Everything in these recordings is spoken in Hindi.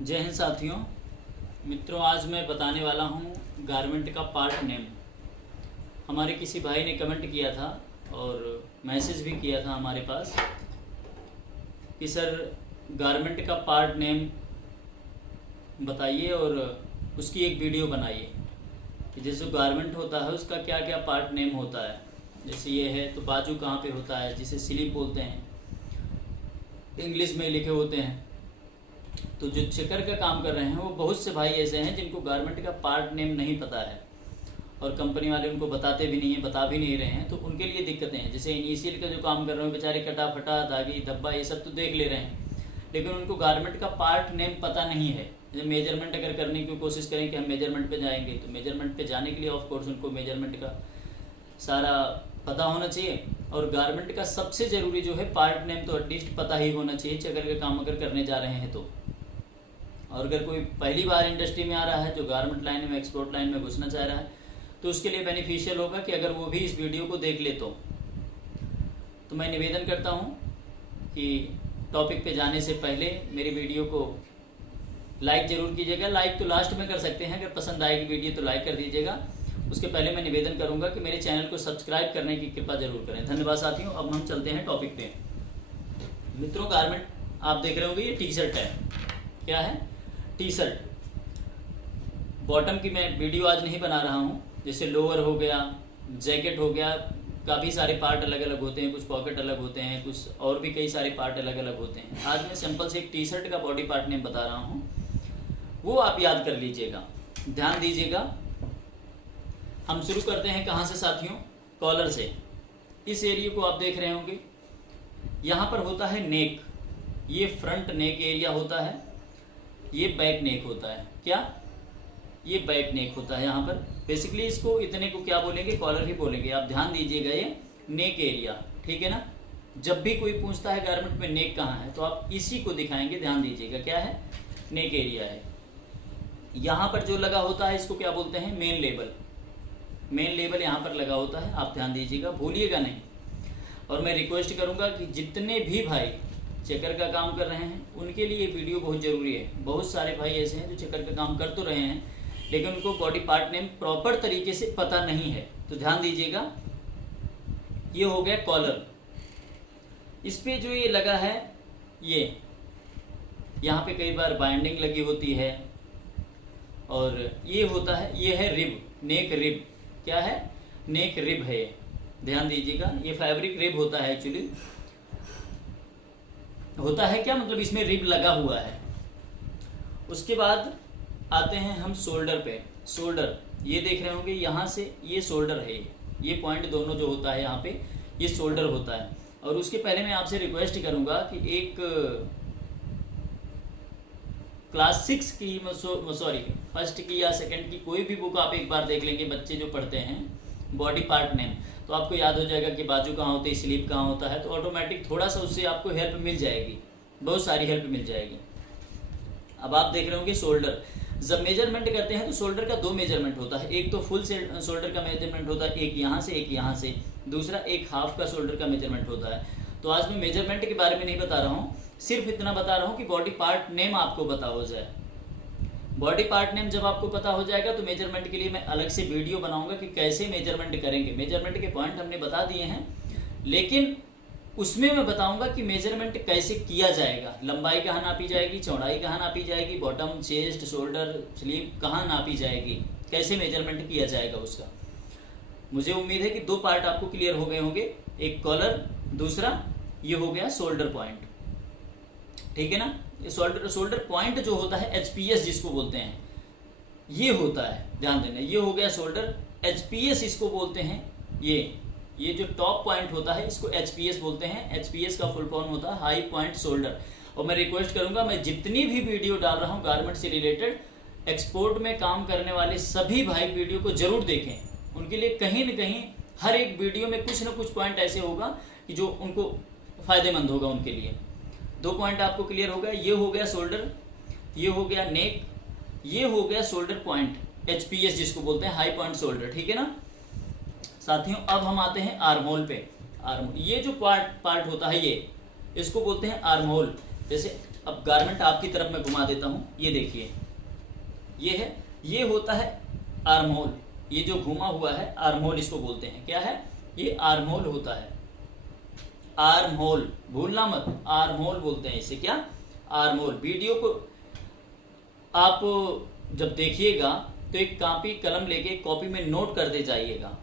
जय हिंद साथियों। मित्रों, आज मैं बताने वाला हूँ गारमेंट का पार्ट नेम। हमारे किसी भाई ने कमेंट किया था और मैसेज भी किया था हमारे पास कि सर गारमेंट का पार्ट नेम बताइए और उसकी एक वीडियो बनाइए कि जैसे गारमेंट होता है उसका क्या क्या पार्ट नेम होता है। जैसे ये है तो बाजू कहाँ पे होता है, जिसे स्लीव बोलते हैं, इंग्लिश में लिखे होते हैं। तो जो चेकर का काम कर रहे हैं वो बहुत से भाई ऐसे हैं जिनको गारमेंट का पार्ट नेम नहीं पता है और कंपनी वाले उनको बताते भी नहीं हैं, बता भी नहीं रहे हैं, तो उनके लिए दिक्कतें हैं। जैसे इनिशियल का जो काम कर रहे हैं बेचारे कटा फटा दागी धब्बा ये सब तो देख ले रहे हैं, लेकिन उनको गारमेंट का पार्ट नेम पता नहीं है। जब मेजरमेंट अगर करने की कोशिश करें कि हम मेजरमेंट पे जाएंगे, तो मेजरमेंट पे जाने के लिए ऑफ कोर्स उनको मेजरमेंट का सारा पता होना चाहिए। और गारमेंट का सबसे ज़रूरी जो है पार्ट नेम तो एटलीस्ट पता ही होना चाहिए चेकर का काम अगर करने जा रहे हैं तो। और अगर कोई पहली बार इंडस्ट्री में आ रहा है जो गारमेंट लाइन में एक्सपोर्ट लाइन में घुसना चाह रहा है, तो उसके लिए बेनिफिशियल होगा कि अगर वो भी इस वीडियो को देख ले तो मैं निवेदन करता हूँ कि टॉपिक पे जाने से पहले मेरी वीडियो को लाइक ज़रूर कीजिएगा। लाइक तो लास्ट में कर सकते हैं, अगर पसंद आएगी वीडियो तो लाइक कर दीजिएगा। उसके पहले मैं निवेदन करूँगा कि मेरे चैनल को सब्सक्राइब करने की कृपा जरूर करें। धन्यवाद साथियों। अब हम चलते हैं टॉपिक पे। मित्रों, गारमेंट आप देख रहे होंगे ये टी शर्ट है। क्या है? T shirt. बॉटम की मैं वीडियो आज नहीं बना रहा हूँ। जैसे लोअर हो गया, जैकेट हो गया, काफ़ी सारे पार्ट अलग अलग होते हैं, कुछ पॉकेट अलग होते हैं, कुछ और भी कई सारे पार्ट अलग अलग होते हैं। आज मैं सिंपल से एक टी शर्ट का बॉडी पार्ट नेम बता रहा हूँ, वो आप याद कर लीजिएगा, ध्यान दीजिएगा। हम शुरू करते हैं कहाँ से साथियों? कॉलर से। इस एरिया को आप देख रहे होंगे, यहाँ पर होता है नेक। ये फ्रंट नेक एरिया होता है, ये बैक नेक होता है। क्या? ये बैक नेक होता है। यहाँ पर बेसिकली इसको इतने को क्या बोलेंगे? कॉलर ही बोलेंगे। आप ध्यान दीजिएगा, ये नेक एरिया, ठीक है ना। जब भी कोई पूछता है गारमेंट में नेक कहाँ है, तो आप इसी को दिखाएंगे। ध्यान दीजिएगा, क्या है? नेक एरिया है। यहाँ पर जो लगा होता है इसको क्या बोलते हैं? Main label. मेन लेबल यहाँ पर लगा होता है, आप ध्यान दीजिएगा, भूलिएगा नहीं। और मैं रिक्वेस्ट करूँगा कि जितने भी भाई चेकर का काम कर रहे हैं उनके लिए ये वीडियो बहुत ज़रूरी है। बहुत सारे भाई ऐसे हैं जो चेकर का काम कर तो रहे हैं, लेकिन उनको बॉडी पार्ट नेम प्रॉपर तरीके से पता नहीं है। तो ध्यान दीजिएगा, ये हो गया कॉलर। इस पे जो ये लगा है, ये यहाँ पे कई बार बाइंडिंग लगी होती है। और ये होता है, ये है रिब, नेक रिब। क्या है? नेक रिब है। ध्यान दीजिएगा, ये फैब्रिक रिब होता है। एक्चुअली होता है क्या, मतलब इसमें रिब लगा हुआ है। उसके बाद आते हैं हम शोल्डर पे। शोल्डर ये देख रहे होंगे, यहाँ से ये शोल्डर है, ये पॉइंट दोनों जो होता है यहाँ पे, ये शोल्डर होता है। और उसके पहले मैं आपसे रिक्वेस्ट करूँगा कि एक क्लास 6 की, सॉरी फर्स्ट की या सेकंड की कोई भी बुक आप एक बार देख लेंगे, बच्चे जो पढ़ते हैं बॉडी पार्ट नेम, तो आपको याद हो जाएगा कि बाजू कहाँ होती है, स्लीव कहाँ होता है। तो ऑटोमेटिक थोड़ा सा उससे आपको हेल्प मिल जाएगी, बहुत सारी हेल्प मिल जाएगी। अब आप देख रहे होंगे शोल्डर। जब मेजरमेंट करते हैं तो शोल्डर का दो मेजरमेंट होता है। एक तो फुल शोल्डर का मेजरमेंट होता है, एक यहाँ से एक यहाँ से। दूसरा एक हाफ का शोल्डर का मेजरमेंट होता है। तो आज मैं मेजरमेंट के बारे में नहीं बता रहा हूँ, सिर्फ इतना बता रहा हूँ कि बॉडी पार्ट नेम आपको पता हो जाए। बॉडी पार्ट नेम जब आपको पता हो जाएगा तो मेजरमेंट के लिए मैं अलग से वीडियो बनाऊंगा कि कैसे मेजरमेंट करेंगे। मेजरमेंट के पॉइंट हमने बता दिए हैं, लेकिन उसमें मैं बताऊंगा कि मेजरमेंट कैसे किया जाएगा। लंबाई कहाँ नापी जाएगी, चौड़ाई कहाँ नापी जाएगी, बॉटम, चेस्ट, शोल्डर, स्लीव कहाँ नापी जाएगी, कैसे मेजरमेंट किया जाएगा उसका। मुझे उम्मीद है कि दो पार्ट आपको क्लियर हो गए होंगे, एक कॉलर, दूसरा ये हो गया शोल्डर पॉइंट, ठीक है ना। ये शोल्डर पॉइंट जो होता है, एचपीएस जिसको बोलते हैं, ये होता है, ध्यान देना। ये हो गया शोल्डर, एचपीएस इसको बोलते हैं। ये जो टॉप पॉइंट होता है इसको एचपीएस बोलते हैं। एचपीएस का फुल फॉर्म होता है हाई पॉइंट शोल्डर। और मैं रिक्वेस्ट करूंगा, मैं जितनी भी वीडियो डाल रहा हूँ गारमेंट से रिलेटेड, एक्सपोर्ट में काम करने वाले सभी भाई वीडियो को जरूर देखें। उनके लिए कहीं न कहीं हर एक वीडियो में कुछ ना कुछ पॉइंट ऐसे होगा कि जो उनको फायदेमंद होगा उनके लिए। दो पॉइंट आपको क्लियर हो गया। ये हो गया शोल्डर, ये हो गया नेक, ये हो गया शोल्डर पॉइंट, एचपीएस जिसको बोलते हैं, हाई पॉइंट शोल्डर, ठीक है ना साथियों। अब हम आते हैं आर्म होल पे। आर्म, ये जो पार्ट होता है, ये इसको बोलते हैं आर्म होल। जैसे अब गारमेंट आपकी तरफ मैं घुमा देता हूँ, ये देखिए, ये है, ये होता है आर्म होल। ये जो घुमा हुआ है आर्म होल इसको बोलते हैं। क्या है? ये आर्म होल होता है, आर्म होल, भूलना मत, आर्म होल बोलते हैं इसे। क्या? Arm hole. वीडियो को आप जब देखिएगा तो एक कॉपी कलम लेके कॉपी में नोट करते जाइएगा।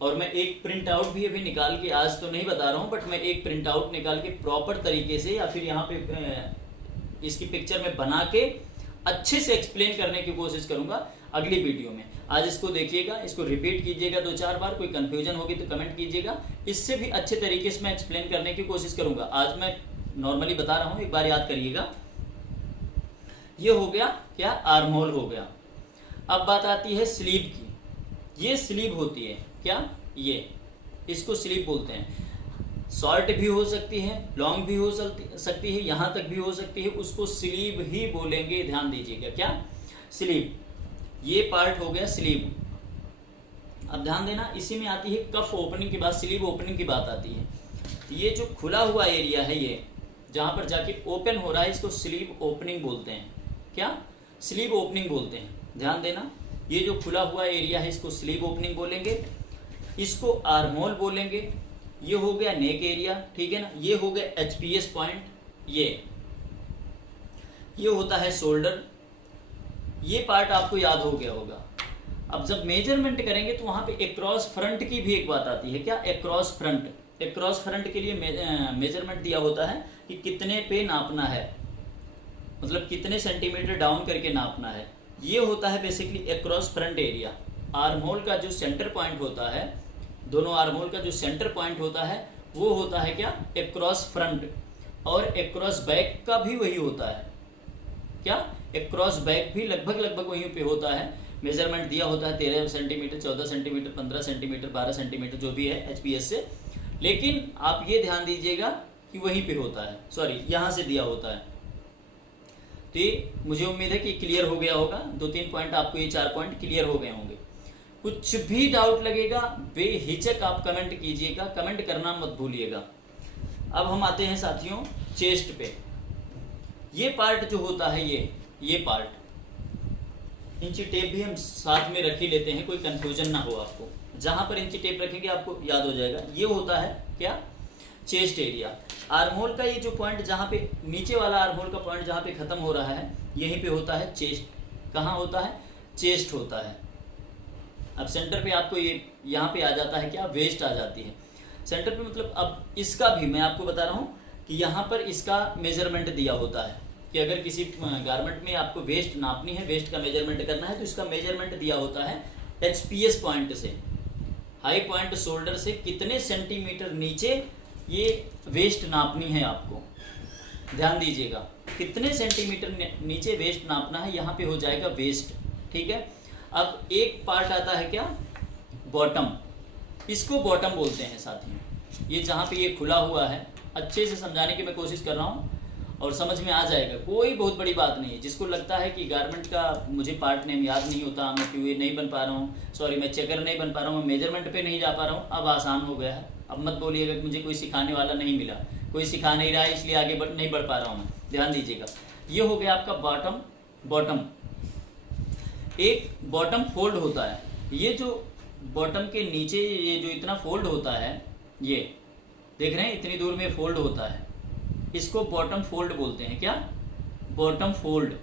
और मैं एक प्रिंट आउट भी अभी निकाल के, आज तो नहीं बता रहा हूँ, बट मैं एक प्रिंट आउट निकाल के प्रॉपर तरीके से, या फिर यहाँ पे इसकी पिक्चर में बना के अच्छे से एक्सप्लेन करने की कोशिश करूंगा अगली वीडियो में। आज इसको देखिएगा, इसको रिपीट कीजिएगा 2-4 बार। कोई कंफ्यूजन होगी तो कमेंट कीजिएगा, इससे भी अच्छे तरीके से मैं एक्सप्लेन करने की कोशिश करूंगा। आज मैं नॉर्मली बता रहा हूं, एक बार याद करिएगा। ये हो गया क्या? आर्म होल हो गया। अब बात आती है स्लीव की। ये स्लीव होती है। क्या? ये, इसको स्लीव बोलते हैं। शॉर्ट भी हो सकती है, लॉन्ग भी हो सकती है, यहां तक भी हो सकती है, उसको स्लीव ही बोलेंगे। ध्यान दीजिएगा। क्या? स्लीव। ये पार्ट हो गया स्लीव। अब ध्यान देना, इसी में आती है कफ ओपनिंग के बाद स्लीव ओपनिंग की बात आती है। ये जो खुला हुआ एरिया है, ये जहां पर जाके ओपन हो रहा है, इसको स्लीव ओपनिंग बोलते हैं। क्या? स्लीव ओपनिंग बोलते हैं। ध्यान देना, ये जो खुला हुआ एरिया है इसको स्लीव ओपनिंग बोलेंगे, इसको आर्म होल बोलेंगे। ये हो गया नेक एरिया, ठीक है ना। ये हो गया एचपीएस पॉइंट। ये होता है शोल्डर। ये पार्ट आपको याद हो गया होगा। अब जब मेजरमेंट करेंगे तो वहां पे एक्रॉस फ्रंट की भी एक बात आती है। क्या? Across front. एक्रॉस फ्रंट के लिए मेजरमेंट दिया होता है कि कितने पे नापना है, मतलब कितने सेंटीमीटर डाउन करके नापना है। ये होता है basically across front area. Arm hole का जो सेंटर पॉइंट होता है, दोनों आर्म होल का जो सेंटर पॉइंट होता है वो होता है क्या? Across front. और एक्रॉस बैक का भी वही होता है। क्या? एक्रॉस बैक भी लगभग वहीं पे होता है। मेजरमेंट दिया होता है 13 सेंटीमीटर, 14 सेंटीमीटर, 15 सेंटीमीटर, 12 सेंटीमीटर, जो भी है एचपीएस से। लेकिन आप ये ध्यान दीजिएगा कि वहीं पे होता है, सॉरी यहाँ से दिया होता है। तो ये मुझे उम्मीद है कि क्लियर हो गया होगा। 2-3 पॉइंट आपको, ये 4 पॉइंट क्लियर हो गए होंगे। कुछ भी डाउट लगेगा बेहिचक आप कमेंट कीजिएगा, कमेंट करना मत भूलिएगा। अब हम आते हैं साथियों चेस्ट पे। ये पार्ट जो होता है, ये पार्ट, इंची टेप भी हम साथ में रख ही लेते हैं, कोई कंफ्यूजन ना हो आपको। जहां पर इंची टेप रखेंगे आपको याद हो जाएगा। ये होता है क्या? Chest area. आर्म होल का ये जो पॉइंट, जहां पे नीचे वाला आर्म होल का पॉइंट जहां पे खत्म हो रहा है, यहीं पे होता है चेस्ट। कहाँ होता है? चेस्ट होता है। अब सेंटर पे आपको ये यहाँ पे आ जाता है क्या? वेस्ट आ जाती है सेंटर पे। मतलब अब इसका भी मैं आपको बता रहा हूँ कि यहाँ पर इसका मेजरमेंट दिया होता है कि अगर किसी गारमेंट में आपको वेस्ट नापनी है, वेस्ट का मेजरमेंट करना है, तो इसका मेजरमेंट दिया होता है एचपीएस पॉइंट से, हाई पॉइंट शोल्डर से कितने सेंटीमीटर नीचे ये वेस्ट नापनी है आपको। ध्यान दीजिएगा, कितने सेंटीमीटर नीचे वेस्ट नापना है, यहाँ पे हो जाएगा वेस्ट। ठीक है। अब एक पार्ट आता है क्या? बॉटम। इसको बॉटम बोलते हैं साथियों। ये जहाँ पे ये खुला हुआ है, अच्छे से समझाने की मैं कोशिश कर रहा हूँ और समझ में आ जाएगा, कोई बहुत बड़ी बात नहीं है। जिसको लगता है कि गारमेंट का मुझे पार्ट नेम याद नहीं होता, मैं क्यों नहीं बन पा रहा हूँ, सॉरी मैं चेकर नहीं बन पा रहा हूँ, मैं मेजरमेंट पे नहीं जा पा रहा हूँ, अब आसान हो गया है। अब मत बोलिएगा कि मुझे कोई सिखाने वाला नहीं मिला, कोई सिखा नहीं रहा है इसलिए आगे नहीं बढ़ पा रहा हूँ मैं। ध्यान दीजिएगा, ये हो गया आपका बॉटम। एक बॉटम फोल्ड होता है। ये जो बॉटम के नीचे ये जो इतना फोल्ड होता है, ये देख रहे हैं इतनी दूर में फोल्ड होता है, इसको बॉटम फोल्ड बोलते हैं। क्या? Bottom fold.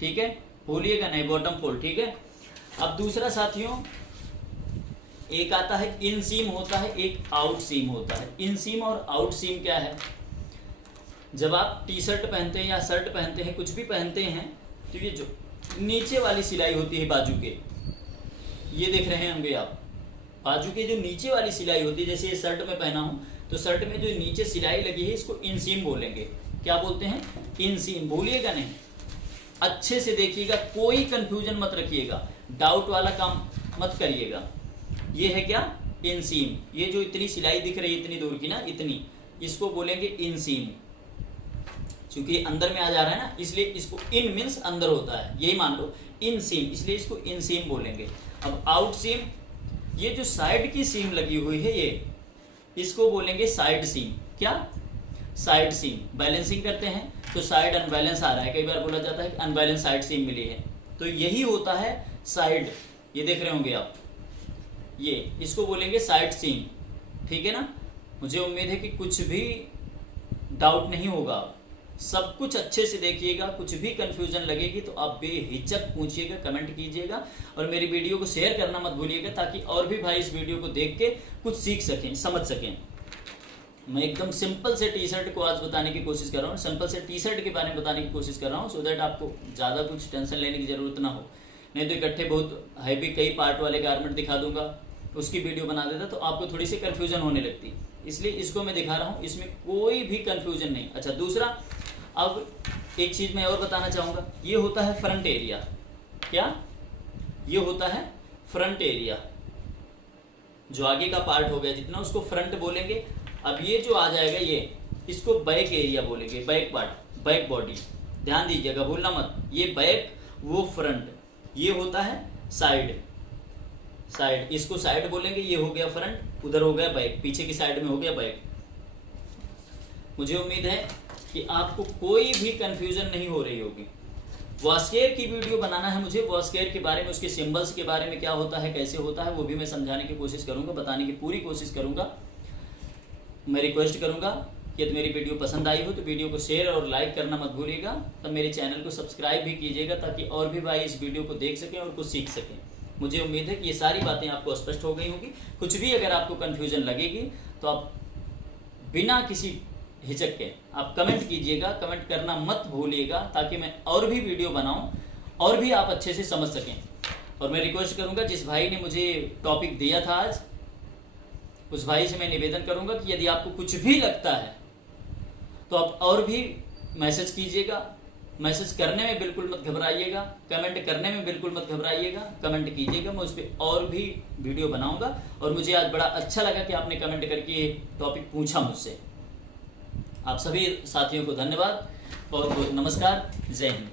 ठीक है, भूलिएगा नहीं, बॉटम फोल्ड। ठीक है। अब दूसरा साथियों, एक आता है इन सीम होता है, एक आउट सीम होता है। इन सीम और आउट सीम क्या है? जब आप टी शर्ट पहनते हैं या शर्ट पहनते हैं, कुछ भी पहनते हैं, तो ये जो नीचे वाली सिलाई होती है बाजू के, ये देख रहे होंगे आप, बाजू के जो नीचे वाली सिलाई होती है, जैसे ये शर्ट में पहना हूं तो शर्ट में जो नीचे सिलाई लगी है इसको इनसीम बोलेंगे। क्या बोलते हैं? इनसीम। भूलिएगा नहीं, अच्छे से देखिएगा, कोई कंफ्यूजन मत रखिएगा, डाउट वाला काम मत करिएगा। ये है क्या? इनसीम। ये जो इतनी सिलाई दिख रही है इतनी दूर की ना, इतनी, इसको बोलेंगे इनसीम। क्योंकि अंदर में आ जा रहा है ना, इसलिए इसको इन मीन्स अंदर होता है, यही मान लो, इन सीम, इसलिए इसको इन सीम बोलेंगे। अब आउट सीम, ये जो साइड की सीम लगी हुई है ये, इसको बोलेंगे साइड सीम। क्या? Side seam. बैलेंसिंग करते हैं तो साइड अनबैलेंस आ रहा है, कई बार बोला जाता है कि अनबैलेंस साइड सीम मिली है, तो यही होता है साइड। ये देख रहे होंगे आप, ये इसको बोलेंगे साइड सीम, ठीक है ना। मुझे उम्मीद है कि कुछ भी डाउट नहीं होगा, सब कुछ अच्छे से देखिएगा। कुछ भी कंफ्यूजन लगेगी तो आप बेहिचक पूछिएगा, कमेंट कीजिएगा, और मेरी वीडियो को शेयर करना मत भूलिएगा, ताकि और भी भाई इस वीडियो को देख के कुछ सीख सकें, समझ सकें। मैं एकदम सिंपल से टी शर्ट को आज बताने की कोशिश कर रहा हूँ, सिंपल से टी शर्ट के बारे में बताने की कोशिश कर रहा हूँ, सो दैट आपको ज़्यादा कुछ टेंशन लेने की ज़रूरत ना हो। नहीं तो इकट्ठे बहुत हैवी कई पार्ट वाले गारमेंट दिखा दूंगा, उसकी वीडियो बना देता तो आपको थोड़ी सी कन्फ्यूजन होने लगती, इसलिए इसको मैं दिखा रहा हूँ, इसमें कोई भी कन्फ्यूजन नहीं। अच्छा, दूसरा, अब एक चीज़ मैं और बताना चाहूँगा, ये होता है फ्रंट एरिया। क्या? ये होता है फ्रंट एरिया, जो आगे का पार्ट हो गया जितना, उसको फ्रंट बोलेंगे। अब ये जो आ जाएगा, ये इसको बैक एरिया बोलेंगे, बैक पार्ट, बैक बॉडी। ध्यान दीजिएगा, भूलना मत, ये बैक वो फ्रंट, ये होता है साइड। साइड, इसको साइड बोलेंगे, ये हो गया फ्रंट, उधर हो गया बैक, पीछे की साइड में हो गया बैक। मुझे उम्मीद है कि आपको कोई भी कंफ्यूजन नहीं हो रही होगी। वॉस्केयर की वीडियो बनाना है मुझे, वॉस्केयर के बारे में, उसके सिंबल्स के बारे में, क्या होता है, कैसे होता है, वो भी मैं समझाने की कोशिश करूंगा, बताने की पूरी कोशिश करूंगा। मैं रिक्वेस्ट करूंगा कि यदि मेरी वीडियो पसंद आई हो तो वीडियो को शेयर और लाइक करना मत भूलिएगा, तब मेरे चैनल को सब्सक्राइब भी कीजिएगा, ताकि और भी भाई इस वीडियो को देख सकें और कुछ सीख सकें। मुझे उम्मीद है कि ये सारी बातें आपको स्पष्ट हो गई होंगी। कुछ भी अगर आपको कन्फ्यूजन लगेगी तो आप बिना किसी हिचक के आप कमेंट कीजिएगा, कमेंट करना मत भूलिएगा, ताकि मैं और भी वीडियो बनाऊं और भी आप अच्छे से समझ सकें। और मैं रिक्वेस्ट करूंगा, जिस भाई ने मुझे टॉपिक दिया था आज, उस भाई से मैं निवेदन करूंगा कि यदि आपको कुछ भी लगता है तो आप और भी मैसेज कीजिएगा। मैसेज करने में बिल्कुल मत घबराइएगा, कमेंट करने में बिल्कुल मत घबराइएगा, कमेंट कीजिएगा, मैं उस पर और भी वीडियो बनाऊंगा। और मुझे आज बड़ा अच्छा लगा कि आपने कमेंट करके ये टॉपिक पूछा मुझसे। आप सभी साथियों को धन्यवाद, बहुत बहुत नमस्कार, जय हिंद।